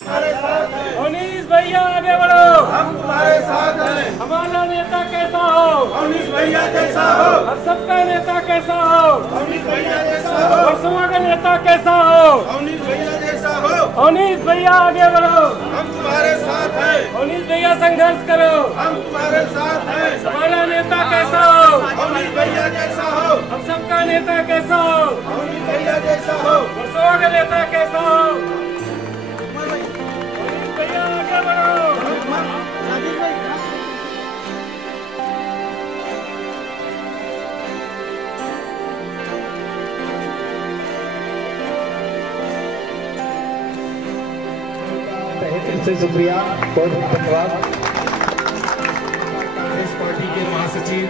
अवनीश भैया आगे बढ़ो, हम तुम्हारे साथ हैं। हमारा नेता कैसा हो, अवनीश भैया जैसा हो, हम सबका नेता कैसा हो, अवनीश भैया जैसा हो, वर्सोवा का नेता कैसा हो, अवनीश भैया जैसा हो। अवनीश भैया आगे बढ़ो, हम तुम्हारे साथ हैं। अवनीश भैया संघर्ष करो, हम तुम्हारे साथ हैं। हमारा नेता कैसा हो, अवनीश भैया जैसा हो, हम सबका नेता कैसा हो, अवनीश भैया जैसा हो। वर्सोवा का नेता कैसा हो, अवनीश भैया आगे बढ़ो। से शुक्रिया, बहुत धन्यवाद। कांग्रेस पार्टी के महासचिव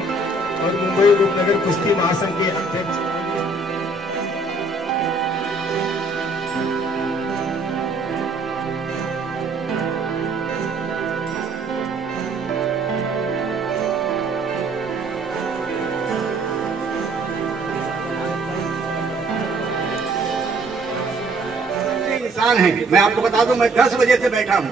और मुंबई उपनगर कुश्ती महासंघ के अध्यक्ष इंसान है। मैं आपको बता दूं, मैं 10 बजे से बैठा हूं,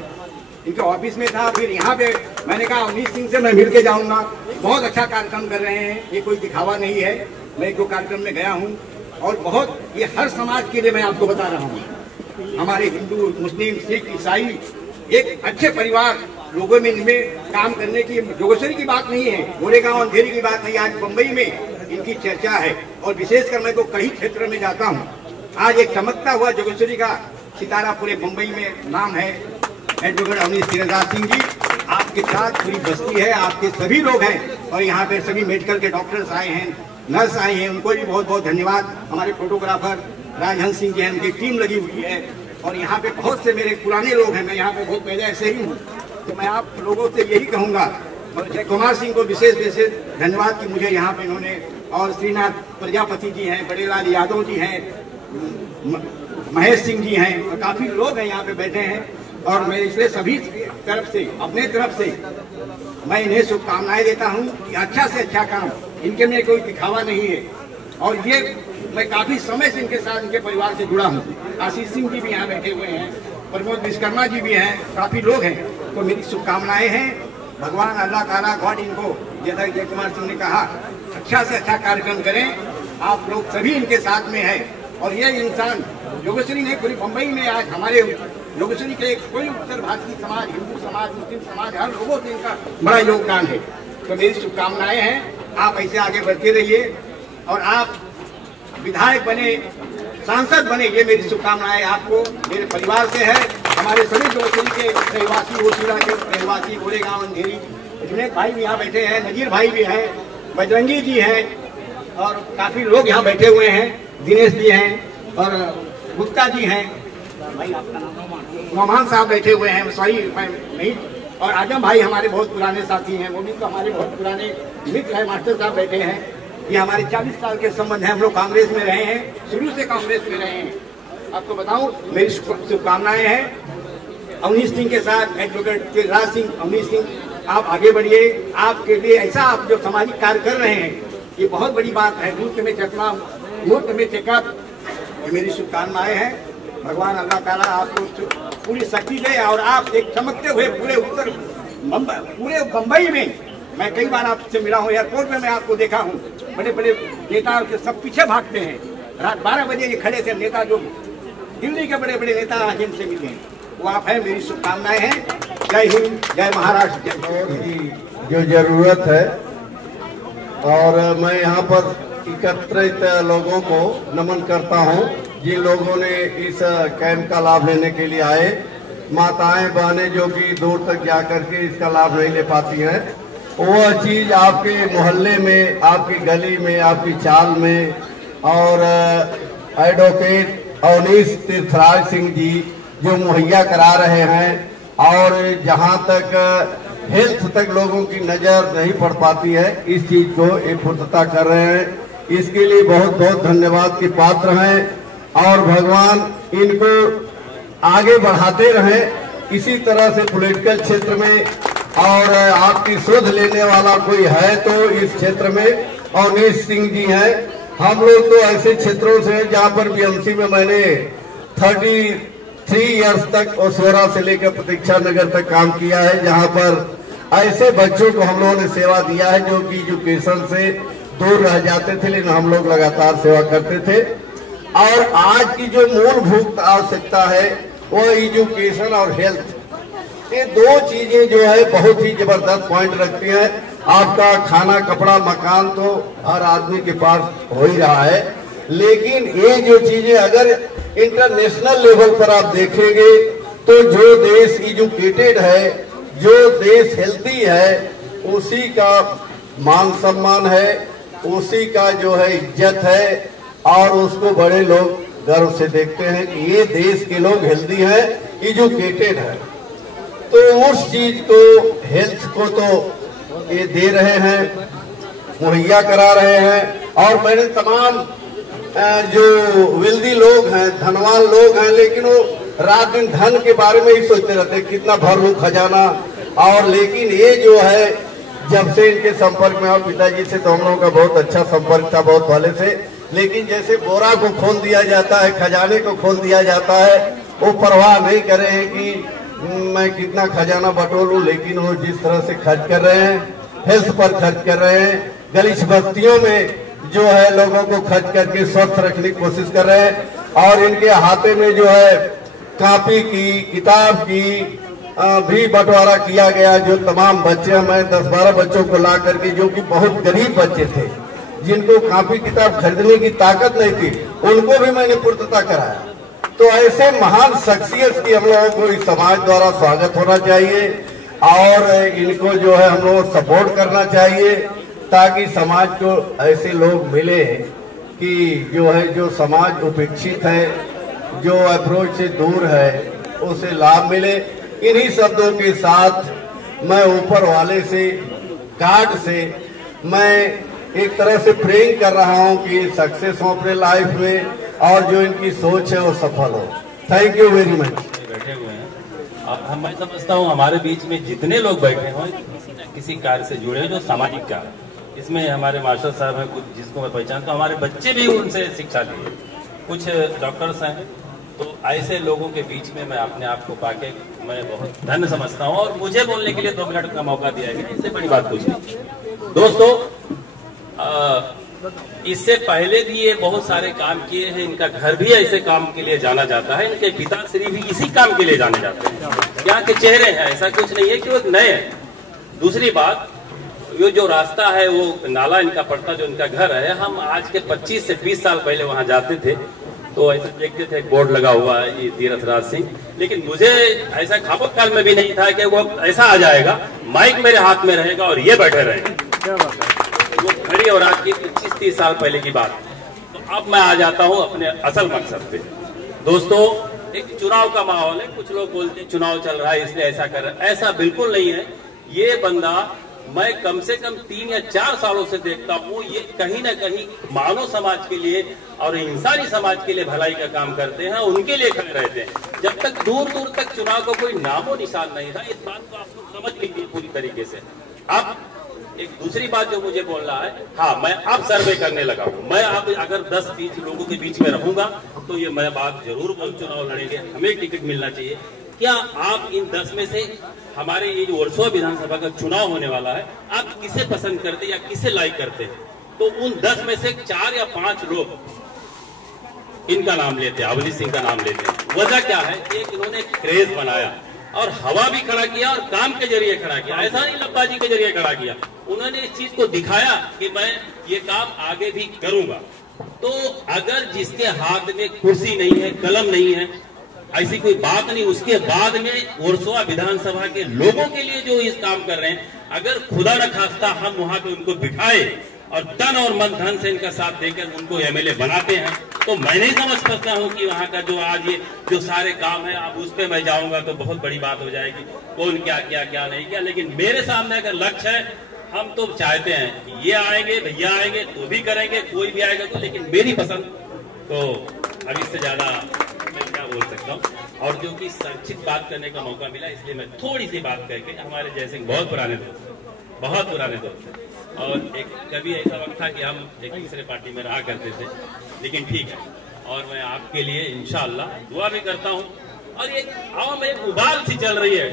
इनके ऑफिस में था, फिर यहाँ पे मैंने कहा अवनीश सिंह से मैं मिल के जाऊंगा। बहुत अच्छा कार्यक्रम कर रहे हैं, ये कोई दिखावा नहीं है। मैं 2 कार्यक्रम में गया हूँ और बहुत ये हर समाज के लिए मैं आपको बता रहा हूँ। हमारे हिंदू, मुस्लिम, सिख, ईसाई एक अच्छे परिवार लोगों में इनमें काम करने की जोगेश्वरी की बात नहीं है, गोरेगांव अंधेरी की बात नहीं। आज मुंबई में इनकी चर्चा है और विशेषकर मैं तो कई क्षेत्र में जाता हूँ। आज एक चमकता हुआ जोगेश्वरी का सितारा पूरे मुंबई में नाम है एडवोकेट अवनीश सिंह जी। आपके साथ पूरी बस्ती है, आपके सभी लोग हैं और यहाँ पे सभी मेडिकल के डॉक्टर्स आए हैं, नर्स आए हैं, उनको भी बहुत बहुत धन्यवाद। हमारे फोटोग्राफर राजहंस सिंह जी हैं, उनकी टीम लगी हुई है और यहाँ पे बहुत से मेरे पुराने लोग हैं। मैं यहाँ पे बहुत पहले ऐसे ही हूँ, तो मैं आप लोगों से यही कहूँगा और जय कुमार सिंह को विशेष धन्यवाद कि मुझे यहाँ पे इन्होंने, और श्रीनाथ प्रजापति जी हैं, बड़ेलाल यादव जी हैं, महेश सिंह जी हैं और काफी लोग हैं यहाँ पे बैठे हैं। और मैं इसलिए सभी तरफ से, अपने तरफ से मैं इन्हें शुभकामनाएं देता हूँ कि अच्छा से अच्छा काम, इनके में कोई दिखावा नहीं है। और ये मैं काफी समय से इनके साथ, इनके परिवार से जुड़ा हूँ। आशीष सिंह जी भी यहाँ बैठे हुए हैं, प्रमोद विश्वकर्मा जी भी हैं, काफी लोग हैं। तो मेरी शुभकामनाएं हैं, भगवान अल्लाह ताला गॉड इनको, जैसा जय कुमार सिंह ने कहा, अच्छा से अच्छा कार्यक्रम करें। आप लोग सभी इनके साथ में है और ये इंसान जोगेश्वरी ने पूरी मुंबई में आज हमारे जोगेश्वरी के कोई उत्तर भारतीय समाज, हिंदू समाज, मुस्लिम समाज, हर लोगों से इनका बड़ा योगदान है। तो मेरी शुभकामनाएं हैं, आप ऐसे आगे बढ़ते रहिए और आप विधायक बने, सांसद बने, ये मेरी शुभकामनाएं आपको, मेरे परिवार से है। हमारे सभी जोगेश्वरी के रहवासी, ओसीरा के रहवासी, गोरेगांव अंधेरी, जुनेद भाई भी यहाँ बैठे हैं, नजीर भाई भी हैं, बजरंगी जी हैं और काफी लोग यहाँ बैठे हुए हैं, दिनेश जी हैं और गुप्ता जी हैं, भाई आपका नाम नौमान साहब बैठे हुए हैं, सॉरी मैं नहीं, और आजम भाई हमारे बहुत पुराने साथी हैं, वो भी तो हमारे बहुत पुराने मित्र हैं, मास्टर साहब बैठे हैं। ये हमारे 40 साल के संबंध हैं, हम लोग कांग्रेस में रहे हैं, शुरू से कांग्रेस में रहे हैं। आपको बताऊं, मेरी शुभकामनाएं हैं अवनीश सिंह के साथ, एडवोकेट राज सिंह, अवनीश सिंह आप आगे बढ़िए। आपके लिए ऐसा आप जो सामाजिक कार्य कर रहे हैं, ये बहुत बड़ी बात है। दूध में चकमा, मुफ्त में चेकअप, मेरी शुभकामनाएं हैं। भगवान अल्लाह ताला आपको पूरी शक्ति दे और आप एक चमकते हुए पूरे उत्तर पूरे मुंबई में, मैं कई बार आपसे मिला हूँ, एयरपोर्ट में मैं आपको देखा हूँ, बड़े बड़े नेता के सब पीछे भागते हैं। रात 12 बजे ये खड़े थे नेता, जो दिल्ली के बड़े बड़े नेता आज इनसे मिले हैं, वो आप हैं। मेरी शुभकामनाएं हैं। जय हिंद, जय महाराष्ट्र, जो जरूरत है। और मैं यहाँ पर एकत्रित लोगों को नमन करता हूँ, जिन लोगों ने इस कैंप का लाभ लेने के लिए आए। माताएं बहनें जो कि दूर तक जाकर के इसका लाभ नहीं ले पाती हैं, वो चीज़ आपके मोहल्ले में, आपकी गली में, आपकी चाल में, और एडवोकेट अवनीश तीर्थराज सिंह जी जो मुहैया करा रहे हैं। और जहाँ तक हेल्थ तक लोगों की नज़र नहीं पड़ पाती है, इस चीज़ को एक पूर्तता कर रहे हैं, इसके लिए बहुत बहुत धन्यवाद के पात्र हैं। और भगवान इनको आगे बढ़ाते रहें इसी तरह से पॉलिटिकल क्षेत्र में। और आपकी शोध लेने वाला कोई है तो इस क्षेत्र में अवनीश सिंह जी हैं। हम लोग तो ऐसे क्षेत्रों से जहाँ पर बीएमसी में मैंने 3 इयर्स तक ओसवारा से लेकर प्रतीक्षा नगर तक काम किया है, जहां पर ऐसे बच्चों को हम लोगों ने सेवा दिया है जो कि एजुकेशन से दूर रह जाते थे, लेकिन हम लोग लगातार सेवा करते थे। और आज की जो मूलभूत आवश्यकता है वो एजुकेशन और हेल्थ, ये 2 चीजें जो है बहुत ही जबरदस्त पॉइंट रखती हैं। आपका खाना, कपड़ा, मकान तो हर आदमी के पास हो ही रहा है, लेकिन ये जो चीजें अगर इंटरनेशनल लेवल पर आप देखेंगे तो जो देश एजुकेटेड है, जो देश हेल्थी है, उसी का मान सम्मान है, उसी का जो है इज्जत है, और उसको बड़े लोग गर्व से देखते हैं कि ये देश के लोग हेल्दी हैं, एजुकेटेड है। तो उस चीज को, हेल्थ को तो ये दे रहे हैं, मुहैया करा रहे हैं। और मैंने तमाम जो वेल्दी लोग हैं, धनवान लोग हैं, लेकिन वो रात दिन धन के बारे में ही सोचते रहते हैं, कितना भर लूं खजाना। और लेकिन ये जो है, जब से इनके संपर्क में, और पिताजी से तो हम लोगों का बहुत अच्छा संपर्क था बहुत पहले से, लेकिन जैसे बोरा को खोल दिया जाता है, खजाने को खोल दिया जाता है, वो परवाह नहीं कर रहे हैं कि मैं कितना खजाना बटोरूं, लेकिन वो जिस तरह से खर्च कर रहे हैं, हेल्थ पर खर्च कर रहे हैं, गलीच बस्तियों में जो है लोगों को खर्च करके स्वस्थ रखने की कोशिश कर रहे हैं। और इनके हाथे में जो है कॉपी की, किताब की भी बंटवारा किया गया। जो तमाम बच्चे, मैं 10-12 बच्चों को ला करके, जो कि बहुत गरीब बच्चे थे, जिनको कॉपी किताब खरीदने की ताकत नहीं थी, उनको भी मैंने पूर्तता कराया। तो ऐसे महान शख्सियत की हम लोगों को इस समाज द्वारा स्वागत होना चाहिए, और इनको जो है हम लोग सपोर्ट करना चाहिए, ताकि समाज को ऐसे लोग मिले कि जो है, जो समाज उपेक्षित है, जो अप्रोच से दूर है, उसे लाभ मिले। इन्हीं शब्दों के साथ मैं ऊपर वाले से, गॉड से, मैं एक तरह से प्रेइंग कर रहा हूं कि सक्सेस हो अपने लाइफ में, और जो इनकी सोच है वो सफल हो। Thank you very much. बैठे हुए हैं, हम, मैं समझता हूँ हमारे बीच में जितने लोग बैठे हों किसी न किसी कार्य से जुड़े हैं, जो सामाजिक कार्य, इसमें हमारे मास्टर साहब हैं, कुछ जिसको मैं पहचानता हूँ, हमारे बच्चे भी उनसे शिक्षा लिए, कुछ डॉक्टर्स हैं। तो ऐसे लोगों के बीच में मैं अपने आप को पाके मैं बहुत धन्य समझता हूँ, और मुझे बोलने के लिए 2 मिनट का मौका दिया गया, इससे बड़ी बात कुछ नहीं। दोस्तों, इससे पहले भी ये बहुत सारे काम किए हैं, इनका घर भी ऐसे काम के लिए जाना जाता है, इनके पिताश्री भी इसी काम के लिए जाने जाते हैं। यहाँ के चेहरे हैं, ऐसा कुछ नहीं है कि वो नए हैं। दूसरी बात, ये जो रास्ता है, वो नाला इनका पड़ता, जो इनका घर है, हम आज के 25 से 20 साल पहले वहां जाते थे तो ऐसा देखते थे, बोर्ड लगा हुआ है ये तीरथ राज सिंह, लेकिन मुझे ऐसा ख्वाब काल में भी नहीं था कि वो ऐसा आ जाएगा, माइक मेरे हाथ में रहेगा और ये बैठे रहेंगे। वो घड़ी और आज की 25-30 साल पहले की बात। तो अब मैं आ जाता हूं अपने असल मकसद पे। दोस्तों, एक चुनाव का माहौल है, कुछ लोग बोलते हैं चुनाव चल रहा है इसलिए ऐसा कर रहा है, ऐसा बिल्कुल नहीं है। ये बंदा मैं कम से कम 3 या 4 सालों से देखता हूँ, ये कहीं ना कहीं मानव समाज के लिए और इंसानी समाज के लिए भलाई का काम करते हैं, उनके लिए खड़े रहते हैं। जब तक दूर दूर तक चुनाव का कोई नामो निशान नहीं था, इस बात को आप लोग समझ लीजिए पूरी तरीके से। अब एक दूसरी बात जो मुझे बोलना है, हाँ, मैं अब सर्वे करने लगा हूँ। मैं अब अगर 10-20 लोगों के बीच में रहूंगा तो ये मैं बात जरूर बोल, चुनाव लड़ेंगे, हमें टिकट मिलना चाहिए। क्या आप इन 10 में से, हमारे ये जो वर्सोवा विधानसभा का चुनाव होने वाला है, आप किसे पसंद करते या किसे लाइक करते हैं? तो उन 10 में से 4 या 5 लोग इनका नाम लेते हैं, अवनी सिंह का नाम लेते हैं। वजह क्या है? एक इन्होंने क्रेज बनाया और हवा भी खड़ा किया और काम के जरिए खड़ा किया, ऐसा नहीं लब्बाजी के जरिए खड़ा किया। उन्होंने इस चीज को दिखाया कि मैं ये काम आगे भी करूंगा। तो अगर जिसके हाथ में कुर्सी नहीं है, कलम नहीं है, ऐसी कोई बात नहीं, उसके बाद में वर्सोवा विधानसभा के लोगों के लिए जो इस काम कर रहे हैं, अगर खुदा न खास्ता हम वहां पे उनको बिठाए और तन और मन धन से इनका साथ देकर उनको एमएलए बनाते हैं, तो मैं नहीं समझ सकता हूं कि वहां का जो आज ये जो सारे काम है, अब उस पर मैं जाऊंगा तो बहुत बड़ी बात हो जाएगी, कौन क्या किया क्या नहीं किया। लेकिन मेरे सामने अगर लक्ष्य है, हम तो चाहते हैं कि ये आएंगे, भैया आएंगे तो भी करेंगे, कोई भी आएगा तो, लेकिन मेरी पसंद तो अब इससे ज्यादा मैं क्या बोल सकता हूँ। और जो कि संक्षिप्त बात करने का मौका मिला, इसलिए मैं थोड़ी सी बात करके, हमारे जयसिंह बहुत पुराने दोस्त थे, और एक कभी ऐसा वक्त था कि हम एक दूसरे पार्टी में रहा करते थे, लेकिन ठीक है। और मैं आपके लिए इंशाअल्लाह दुआ भी करता हूँ, और ये आवाम में एक उबाल सी चल रही है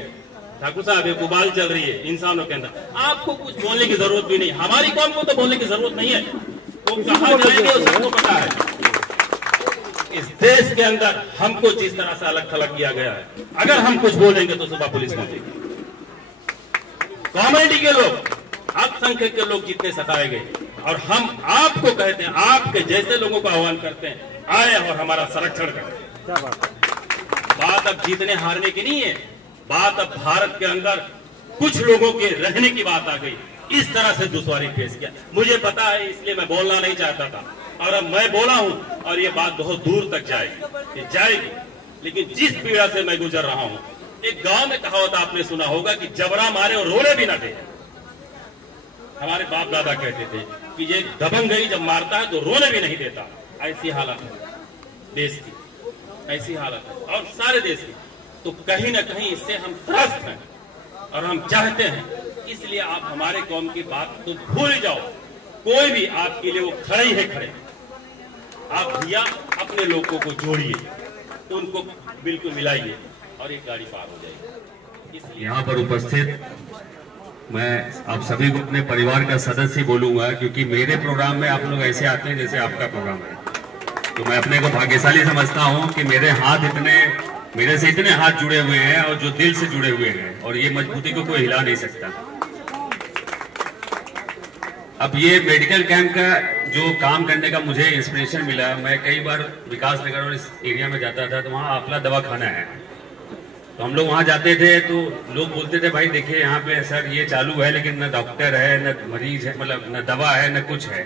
ठाकुर साहब, एक उबाल चल रही है इंसानों के अंदर। आपको कुछ बोलने की जरूरत भी नहीं, हमारी कौम को तो बोलने की जरूरत नहीं है, वो कहाँ जाएंगे वो सबको पता है। इस देश के अंदर हमको जिस तरह से अलग थलग किया गया है, अगर हम कुछ बोलेंगे तो सुबह पुलिस पहुंचेगी। कम्युनिटी के लोग, अल्पसंख्यक के लोग जितने सताए गए, और हम आपको कहते हैं, आपके जैसे लोगों को आह्वान करते हैं, आए और हमारा संरक्षण करें। बात अब जीतने हारने की नहीं है, बात अब भारत के अंदर कुछ लोगों के रहने की बात आ गई। इस तरह से दुश्वारी पेश किया, मुझे पता है, इसलिए मैं बोलना नहीं चाहता था, और अब मैं बोला हूं, और ये बात बहुत दूर तक जाएगी। लेकिन जिस पीड़ा से मैं गुजर रहा हूं, एक गांव में कहावत आपने सुना होगा कि जबरा मारे और रोने भी ना दे। हमारे बाप दादा कहते थे कि ये दबंगई जब मारता है तो रोने भी नहीं देता। ऐसी हालत है देश की, ऐसी हालत है और सारे देश की। तो कहीं ना कहीं इससे हम त्रस्त हैं और हम चाहते हैं, इसलिए आप हमारे कौम की बात तो भूल जाओ। कोई भी आपके लिए वो खड़े ही है, खड़े। आप भैया अपने लोगों को जोड़िए, उनको बिल्कुल मिलाइए और एक गाड़ी पार हो जाएगी। यहाँ पर उपस्थित मैं आप सभी को अपने परिवार का सदस्य बोलूंगा, क्योंकि मेरे प्रोग्राम में आप लोग ऐसे आते हैं जैसे आपका प्रोग्राम है। तो मैं अपने को भाग्यशाली समझता हूँ कि मेरे से इतने हाथ जुड़े हुए हैं और जो दिल से जुड़े हुए हैं, और ये मजबूती को कोई हिला नहीं सकता। अब ये मेडिकल कैंप का जो काम करने का मुझे इंस्पिरेशन मिला, मैं कई बार विकास नगर और इस एरिया में जाता था, तो वहाँ आपला दवाखाना है। तो हम लोग वहाँ जाते थे तो लोग बोलते थे, भाई देखिए यहाँ पे सर ये चालू है, लेकिन न डॉक्टर है, न मरीज है, मतलब न दवा है, न कुछ है।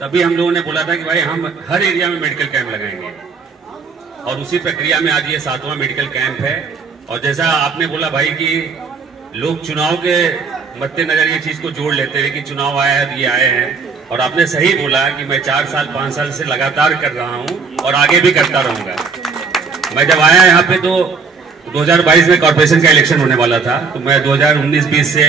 तभी हम लोगों ने बोला था कि भाई हम हर एरिया में मेडिकल कैंप लगाएंगे, और उसी प्रक्रिया में आज ये 7वां मेडिकल कैंप है। और जैसा आपने बोला भाई कि लोग चुनाव के मद्देनजर ये चीज को जोड़ लेते हैं कि चुनाव आया है तो ये आए हैं, और आपने सही बोला कि मैं 4 साल 5 साल से लगातार कर रहा हूँ और आगे भी करता रहूंगा। मैं जब आया यहाँ पे तो 2022 में कॉर्पोरेशन का इलेक्शन होने वाला था, तो मैं 2019-20 से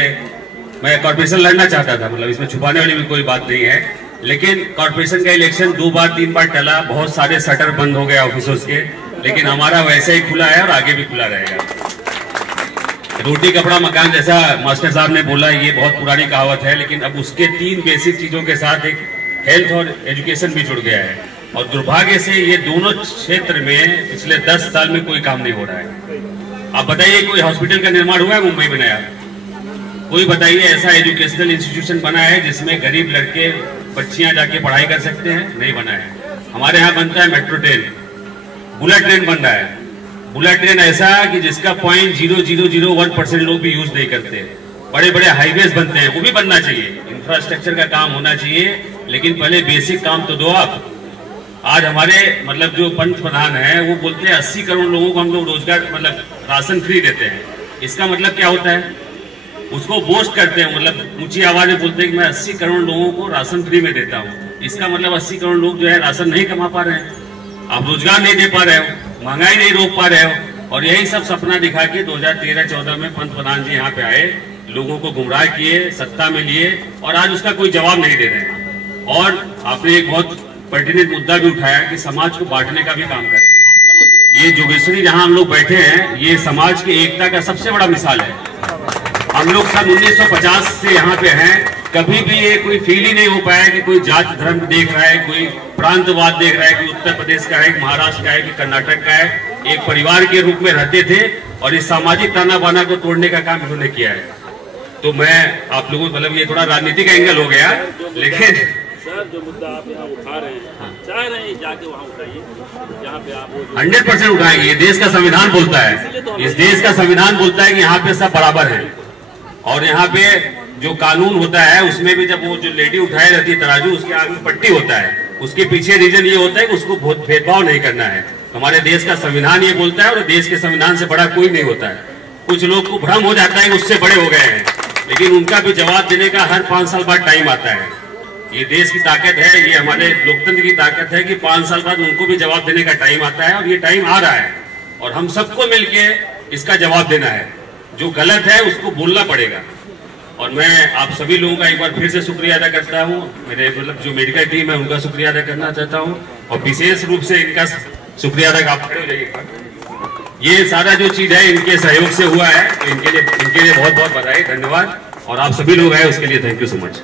मैं कॉर्पोरेशन लड़ना चाहता था, मतलब इसमें छुपाने वाली भी कोई बात नहीं है। लेकिन कॉर्पोरेशन का इलेक्शन 2 बार 3 बार टला, बहुत सारे शटर बंद हो गए ऑफिसों के, लेकिन हमारा वैसे ही खुला है और आगे भी खुला रहेगा। रोटी कपड़ा मकान जैसा मास्टर साहब ने बोला, ये बहुत पुरानी कहावत है, लेकिन अब उसके 3 बेसिक चीजों के साथ एक हेल्थ और एजुकेशन भी जुड़ गया है। और दुर्भाग्य से ये दोनों क्षेत्र में पिछले 10 साल में कोई काम नहीं हो रहा है। आप बताइए, कोई हॉस्पिटल का निर्माण हुआ है मुंबई में नया? कोई बताइए ऐसा एजुकेशनल इंस्टीट्यूशन बना है जिसमें गरीब लड़के बच्चियां जाके पढ़ाई कर सकते हैं? नहीं बना है। हमारे यहाँ बनता है मेट्रो ट्रेन, बुलेट ट्रेन बन रहा है। बुलेट ट्रेन ऐसा कि जिसका 0.0001% लोग भी यूज नहीं करते। बड़े बड़े हाईवेज बनते हैं, वो भी बनना चाहिए, इंफ्रास्ट्रक्चर का काम होना चाहिए, लेकिन पहले बेसिक काम तो दो आप। आज हमारे मतलब जो पंत प्रधान है वो बोलते हैं 80 करोड़ लोगों को हम लोग रोजगार मतलब राशन फ्री देते हैं। इसका मतलब क्या होता है? उसको बोस्ट करते हैं, मतलब ऊंची आवाज में बोलते हैं कि मैं 80 करोड़ लोगों को राशन फ्री में देता हूँ। इसका मतलब 80 करोड़ लोग जो है राशन नहीं कमा पा रहे हैं, आप रोजगार नहीं दे पा रहे हो, महंगाई नहीं रोक पा रहे हो। और यही सब सपना दिखा के 2013-14 में पंत प्रधान जी यहाँ पे आए, लोगों को गुमराह किए, सत्ता में लिए, और आज उसका कोई जवाब नहीं दे रहे हैं। और आपने एक बहुत पर्टिनेंट मुद्दा भी उठाया कि समाज को बांटने का भी काम करें। ये जोगेश्वरी जहां हम लोग बैठे हैं, ये समाज की एकता का सबसे बड़ा मिसाल है। हम लोग सन 1950 से यहाँ पे हैं, कभी भी ये कोई फील ही नहीं हो पाया कि कोई जात धर्म देख रहा है, कोई प्रांतवाद देख रहा है कि उत्तर प्रदेश का है, कि महाराष्ट्र का है, कि कर्नाटक का है। एक परिवार के रूप में रहते थे और इस सामाजिक ताना बाना को तोड़ने का काम इन्होंने किया है। तो मैं आप लोगों को मतलब ये थोड़ा राजनीतिक एंगल हो गया, लेकिन सर जो मुद्दा आप यहाँ उठा रहे हैं, चाह रहे हैं जाके वहाँ उठाइए, जहाँ पे आप 100% उठाएंगे। ये देश का संविधान बोलता है, इस देश का संविधान बोलता है कि यहाँ पे सब बराबर है। और यहाँ पे जो कानून होता है उसमें भी जब वो जो लेडी उठाई रहती है तराजू, उसके आगे पट्टी होता है, उसके पीछे रीजन ये होता है कि उसको भेदभाव नहीं करना है। हमारे देश का संविधान ये बोलता है, और देश के संविधान से बड़ा कोई नहीं होता है। कुछ लोग को भ्रम हो जाता है कि उससे बड़े हो गए हैं, लेकिन उनका भी जवाब देने का हर 5 साल बाद टाइम आता है। ये देश की ताकत है, ये हमारे लोकतंत्र की ताकत है कि 5 साल बाद उनको भी जवाब देने का टाइम आता है, और ये टाइम आ रहा है, और हम सबको मिलके इसका जवाब देना है। जो गलत है उसको बोलना पड़ेगा। और मैं आप सभी लोगों का एक बार फिर से शुक्रिया अदा करता हूँ। मेरे मतलब जो मेडिकल टीम है उनका शुक्रिया अदा करना चाहता हूँ, और विशेष रूप से इनका शुक्रिया अदा आप खड़े हो जाइए। ये सारा जो चीज है इनके सहयोग से हुआ है, तो इनके लिए बहुत बहुत बधाई, धन्यवाद। और आप सभी लोग आए उसके लिए थैंक यू सो मच।